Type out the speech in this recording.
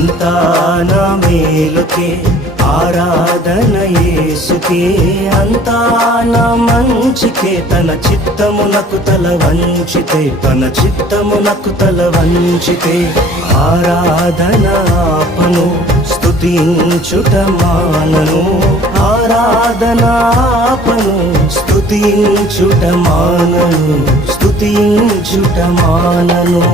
అంతా నా మేలుకే ఆరాధన యేసుకే, అంతా నా మంచికే. తన చిత్తమునకు తల వంచితే, తన చిత్తమునకు తల వంచితే ఆరాధన ఆపను, స్తుతించుట మానను. ఆరాధన ఆపను, స్తుతించుట మానను, స్తుతించుట మానను.